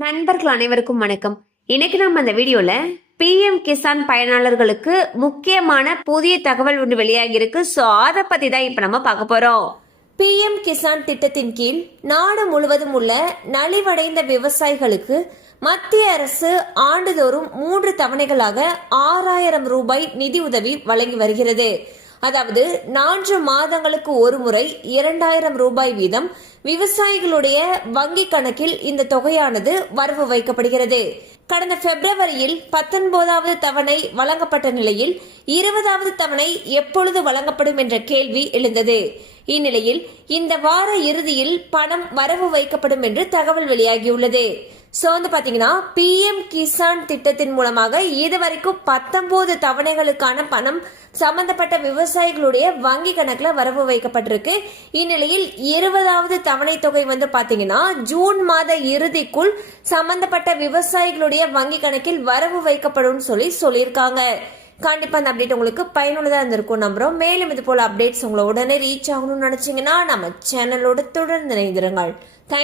நண்பர்கள் அனைவருக்கும் வணக்கம். இன்னைக்கு நம்ம அந்த வீடியோல பிஎம் கிசான் பயனாளர்களுக்கு முக்கியமான புதிய தகவல் ஒன்று வெளியாகி இருக்கு. ஸோ அதை பத்தி தான் இப்ப நம்ம பார்க்க போறோம். பிஎம் கிசான் திட்டத்தின் கீழ் நாடு முழுவதும் உள்ள நலிவடைந்த விவசாயிகளுக்கு மத்திய அரசு ஆண்டுதோறும் 3 தவணைகளாக 6000 ரூபாய் நிதி உதவி வழங்கி வருகிறது. அதாவது 4 மாதங்களுக்கு ஒரு முறை 2000 ரூபாய் வீதம் விவசாயிகளுடைய வங்கி கணக்கில் இந்த தொகையானது வரவு வைக்கப்படுகிறது. கடந்த பிப்ரவரியில் 19வது தவணை வழங்கப்பட்ட நிலையில் 20வது தவணை எப்பொழுது வழங்கப்படும் என்ற கேள்வி எழுந்தது. இந்நிலையில் இந்த வார இறுதியில் பணம் வரவு வைக்கப்படும் என்று தகவல் வெளியாகியுள்ளது. சோ வந்து பாத்தீங்கன்னா பிஎம் கிசான் திட்டத்தின் மூலமாக இதுவரைக்கும் 19 தவணைகளுக்கான பணம் சம்பந்தப்பட்ட விவசாயிகளுடைய வங்கி கணக்குல வரவு வைக்கப்பட்டிருக்கு. இந்நிலையில் 20வது தவணை தொகை வந்து பாத்தீங்கன்னா ஜூன் மாத இறுதிக்குள் சம்பந்தப்பட்ட விவசாயிகளுடைய வங்கி கணக்கில் வரவு வைக்கப்படும் சொல்லியிருக்காங்க. கண்டிப்பா அந்த அப்டேட் உங்களுக்கு பயனுள்ளதா இருந்திருக்கும் நம்புறோம். மேலும் இது போல அப்டேட்ஸ் உங்களை உடனே ரீச் ஆகணும்னு நினைச்சீங்கன்னா நம்ம சேனலோட தொடர்ந்து இணைந்திருங்கள்.